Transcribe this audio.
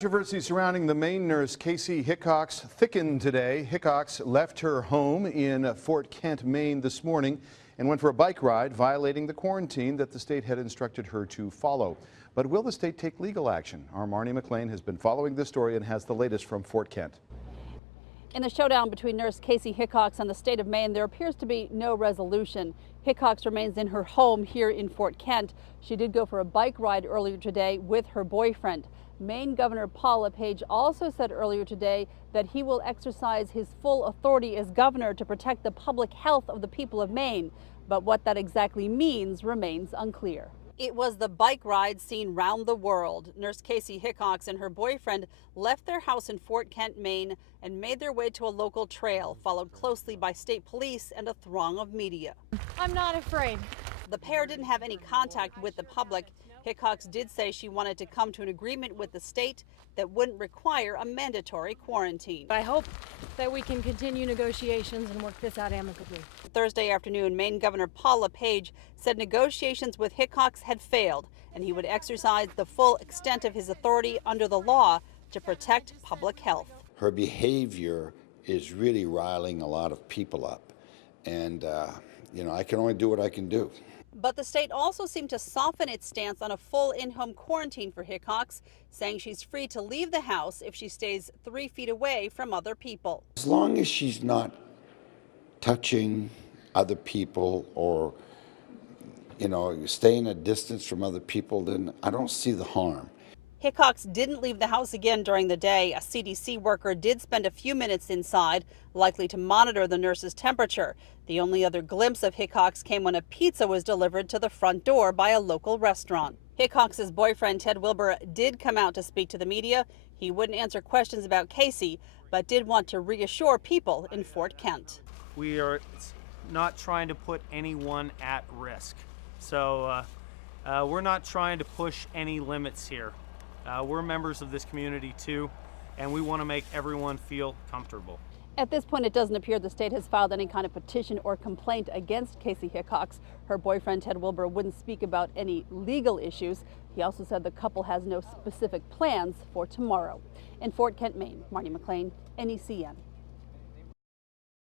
Controversy surrounding the Maine nurse Kaci Hickox thickened today. Hickox left her home in Fort Kent, Maine this morning and went for a bike ride, violating the quarantine that the state had instructed her to follow. But will the state take legal action? Our Marnie McLean has been following this story and has the latest from Fort Kent. In the showdown between nurse Kaci Hickox and the state of Maine, there appears to be no resolution. Hickox remains in her home here in Fort Kent. She did go for a bike ride earlier today with her boyfriend. Maine Governor Paul LePage also said earlier today that he will exercise his full authority as governor to protect the public health of the people of Maine. But what that exactly means remains unclear. It was the bike ride seen round the world. Nurse Kaci Hickox and her boyfriend left their house in Fort Kent, Maine, and made their way to a local trail, followed closely by state police and a throng of media. I'm not afraid. The pair didn't have any contact with the public. Hickox did say she wanted to come to an agreement with the state that wouldn't require a mandatory quarantine. I hope that we can continue negotiations and work this out amicably. Thursday afternoon, Maine Governor Paul LePage said negotiations with Hickox had failed, and he would exercise the full extent of his authority under the law to protect public health. Her behavior is really riling a lot of people up, and I can only do what I can do. But the state also seemed to soften its stance on a full in-home quarantine for Hickox, saying she's free to leave the house if she stays 3 feet away from other people. As long as she's not touching other people or, staying a distance from other people, then I don't see the harm. Hickox didn't leave the house again during the day. A CDC worker did spend a few minutes inside, likely to monitor the nurse's temperature. The only other glimpse of Hickox came when a pizza was delivered to the front door by a local restaurant. Hickox's boyfriend, Ted Wilbur, did come out to speak to the media. He wouldn't answer questions about Kaci, but did want to reassure people in Fort Kent. We are not trying to put anyone at risk. So we're not trying to push any limits here. We're members of this community too, and we want to make everyone feel comfortable. At this point, it doesn't appear the state has filed any kind of petition or complaint against Kaci Hickox. Her boyfriend, Ted Wilbur, wouldn't speak about any legal issues. He also said the couple has no specific plans for tomorrow. In Fort Kent, Maine, Marnie McLean, NECN.